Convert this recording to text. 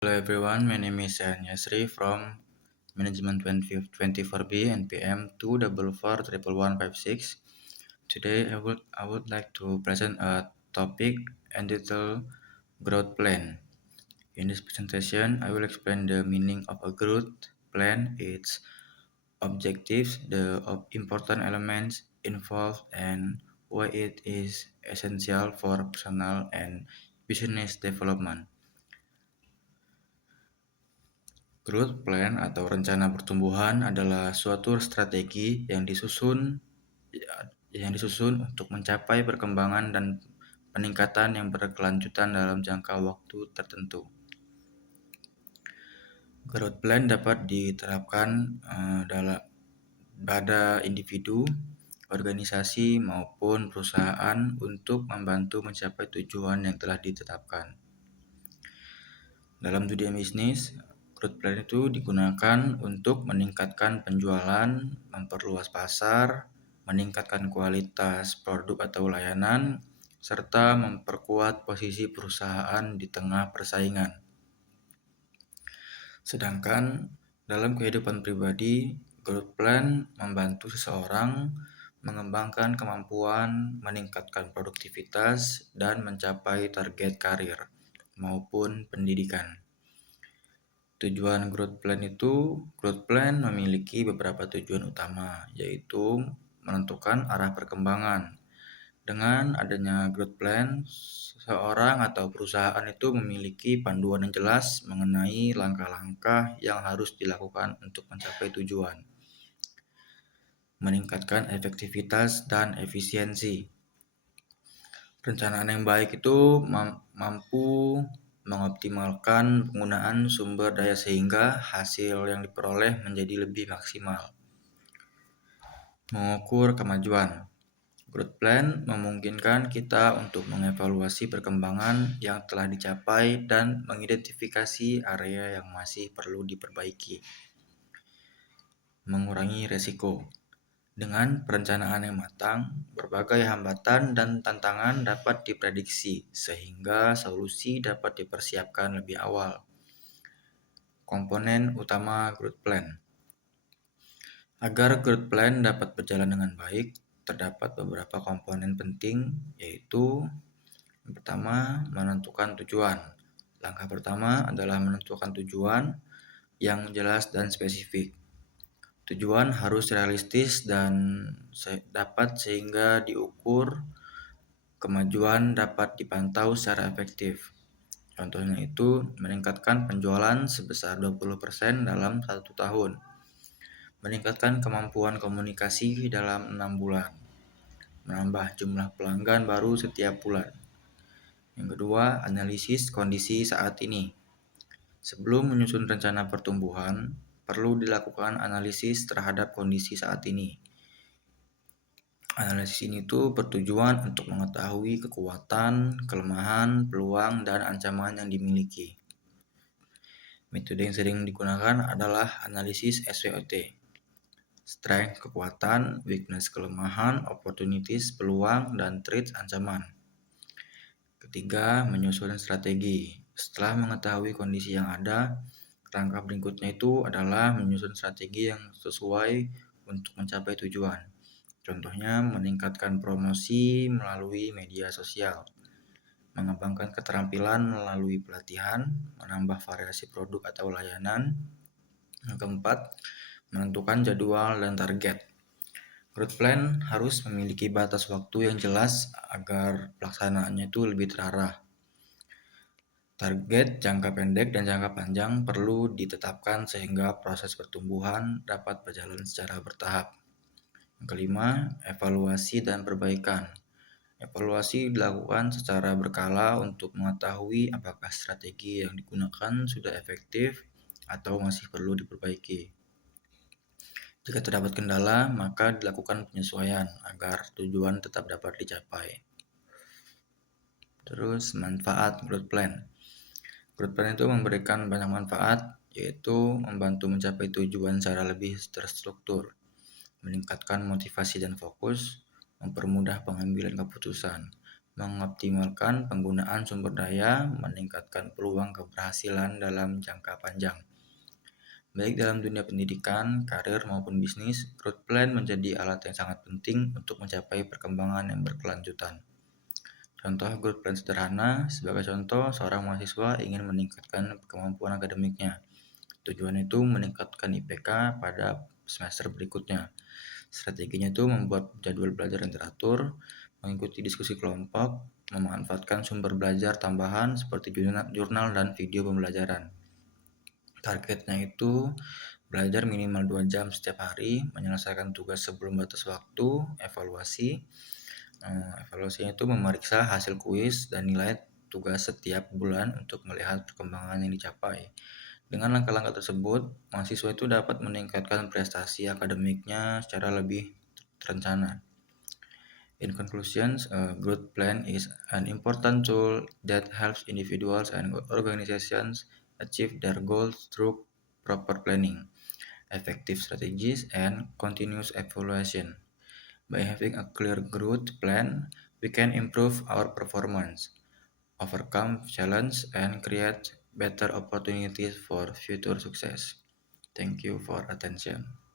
Hello everyone, my name is Yasri from Management 2024B NPM 2441156. Today I would like to present a topic entitled Growth Plan. In this presentation, I will explain the meaning of a growth plan, its objectives, the important elements involved, and why it is essential for personal and business development. Growth plan atau rencana pertumbuhan adalah suatu strategi yang disusun untuk mencapai perkembangan dan peningkatan yang berkelanjutan dalam jangka waktu tertentu. Growth plan dapat diterapkan pada individu, organisasi maupun perusahaan untuk membantu mencapai tujuan yang telah ditetapkan. Dalam dunia bisnis, growth plan itu digunakan untuk meningkatkan penjualan, memperluas pasar, meningkatkan kualitas produk atau layanan, serta memperkuat posisi perusahaan di tengah persaingan. Sedangkan dalam kehidupan pribadi, growth plan membantu seseorang mengembangkan kemampuan, meningkatkan produktivitas, dan mencapai target karir maupun pendidikan. Tujuan growth plan memiliki beberapa tujuan utama, yaitu menentukan arah perkembangan. Dengan adanya growth plan, seseorang atau perusahaan itu memiliki panduan yang jelas mengenai langkah-langkah yang harus dilakukan untuk mencapai tujuan. Meningkatkan efektivitas dan efisiensi. Perencanaan yang baik itu mampu mengoptimalkan penggunaan sumber daya sehingga hasil yang diperoleh menjadi lebih maksimal. Mengukur kemajuan. Growth plan memungkinkan kita untuk mengevaluasi perkembangan yang telah dicapai dan mengidentifikasi area yang masih perlu diperbaiki. Mengurangi resiko. Dengan perencanaan yang matang, berbagai hambatan dan tantangan dapat diprediksi sehingga solusi dapat dipersiapkan lebih awal. Komponen utama growth plan. Agar growth plan dapat berjalan dengan baik, terdapat beberapa komponen penting, yaitu yang pertama, menentukan tujuan. Langkah pertama adalah menentukan tujuan yang jelas dan spesifik. Tujuan harus realistis dan dapat sehingga diukur. Kemajuan dapat dipantau secara efektif. Contohnya itu meningkatkan penjualan sebesar 20% dalam 1 tahun. Meningkatkan kemampuan komunikasi dalam 6 bulan. Menambah jumlah pelanggan baru setiap bulan. Yang kedua, analisis kondisi saat ini. Sebelum menyusun rencana pertumbuhan, perlu dilakukan analisis terhadap kondisi saat ini. Analisis ini tuh bertujuan untuk mengetahui kekuatan, kelemahan, peluang, dan ancaman yang dimiliki. Metode yang sering digunakan adalah analisis SWOT. Strength, kekuatan, weakness, kelemahan, opportunities, peluang, dan threats, ancaman. Ketiga, menyusun strategi. Setelah mengetahui kondisi yang ada, langkah berikutnya itu adalah menyusun strategi yang sesuai untuk mencapai tujuan. Contohnya, meningkatkan promosi melalui media sosial, mengembangkan keterampilan melalui pelatihan, menambah variasi produk atau layanan. Yang keempat, menentukan jadwal dan target. Growth plan harus memiliki batas waktu yang jelas agar pelaksanaannya itu lebih terarah. Target jangka pendek dan jangka panjang perlu ditetapkan sehingga proses pertumbuhan dapat berjalan secara bertahap. Yang kelima, evaluasi dan perbaikan. Evaluasi dilakukan secara berkala untuk mengetahui apakah strategi yang digunakan sudah efektif atau masih perlu diperbaiki. Jika terdapat kendala, maka dilakukan penyesuaian agar tujuan tetap dapat dicapai. Terus, manfaat growth plan. Growth plan itu memberikan banyak manfaat, yaitu membantu mencapai tujuan secara lebih terstruktur, meningkatkan motivasi dan fokus, mempermudah pengambilan keputusan, mengoptimalkan penggunaan sumber daya, meningkatkan peluang keberhasilan dalam jangka panjang. Baik dalam dunia pendidikan, karir maupun bisnis, growth plan menjadi alat yang sangat penting untuk mencapai perkembangan yang berkelanjutan. Contoh growth plan sederhana, sebagai contoh, seorang mahasiswa ingin meningkatkan kemampuan akademiknya. Tujuan itu meningkatkan IPK pada semester berikutnya. Strateginya itu membuat jadwal belajar yang teratur, mengikuti diskusi kelompok, memanfaatkan sumber belajar tambahan seperti jurnal dan video pembelajaran. Targetnya itu belajar minimal 2 jam setiap hari, menyelesaikan tugas sebelum batas waktu, evaluasi. Evaluasinya itu memeriksa hasil kuis dan nilai tugas setiap bulan untuk melihat perkembangan yang dicapai. Dengan langkah-langkah tersebut, mahasiswa itu dapat meningkatkan prestasi akademiknya secara lebih terencana. In conclusion, a growth plan is an important tool that helps individuals and organizations achieve their goals through proper planning, effective strategies, and continuous evaluation. By having a clear growth plan, we can improve our performance, overcome challenges, and create better opportunities for future success. Thank you for attention.